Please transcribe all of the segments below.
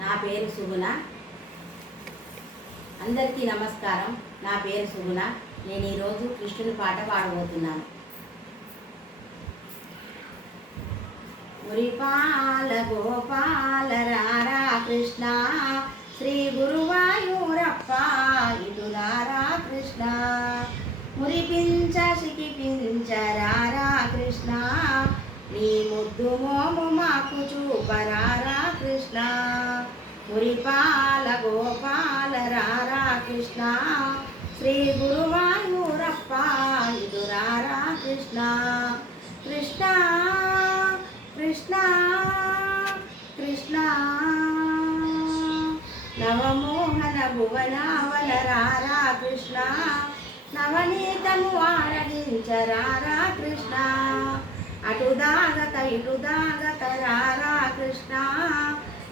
నా పేరు సుగుణ. అందరికీ నమస్కారం. నా పేరు సుగుణ. నేను ఈరోజు కృష్ణుని పాట పాడబోతున్నాను. మురిపాల గోపాల రారా కృష్ణ, శ్రీ గురువాయూరప్ప ఇటు రారా కృష్ణ. మురిపించ శికిపించ రారా కృష్ణ, నీ ముద్దు మోము మాకు చూపరారా కృష్ణ. మురిపాల గోపాల రారా కృష్ణ, శ్రీ గురువాయూరప్ప ఇటు రారా కృష్ణ. కృష్ణ కృష్ణ కృష్ణ నవమోహన భువనావన రారా కృష్ణ, నవనీతము ఆరగించరారా కృష్ణ. అటు దాగక ఇటు దాగక రారా కృష్ణ,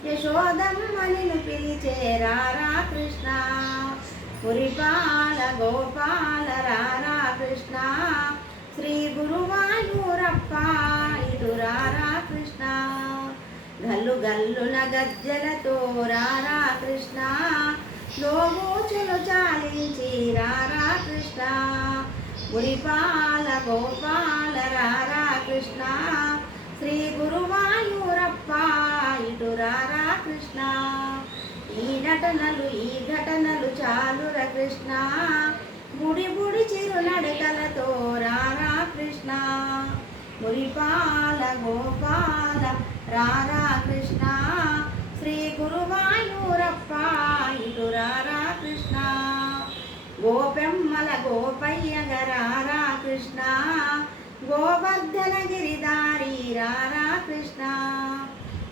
యశోదమ్మని పిలిచే రారా కృష్ణ. మురిపాల గోపాల రారా కృష్ణ, శ్రీ గురువాయూరప్ప ఇటు రారా కృష్ణ. గల్లు గల్లున గజ్జలతో రారా కృష్ణ, లోమూచులు చాలించి రారా కృష్ణ. మురిపాల గోపాల రారా కృష్ణ, శ్రీ గురువాయూరప్ప ఇటు రారా కృష్ణ. ఈ నటనలు ఈ ఘటనలు చాలుర కృష్ణ, బుడి బుడి చిరు నడకలతో రారా కృష్ణ. మురిపాల గోపాల రారా కృష్ణ, శ్రీ గురువాయూరప్ప ఇటు రారా కృష్ణ. గోపెమ్మల గోపయ్యగ రారా కృష్ణ, గోవర్ధన గిరిదారి రారా కృష్ణ.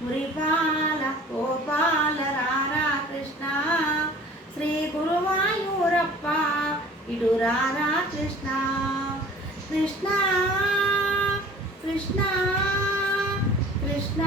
మురిపాల గోపాల రారా కృష్ణ, శ్రీ గురువాయూరప్ప ఇటు రారా కృష్ణ. కృష్ణ కృష్ణ కృష్ణ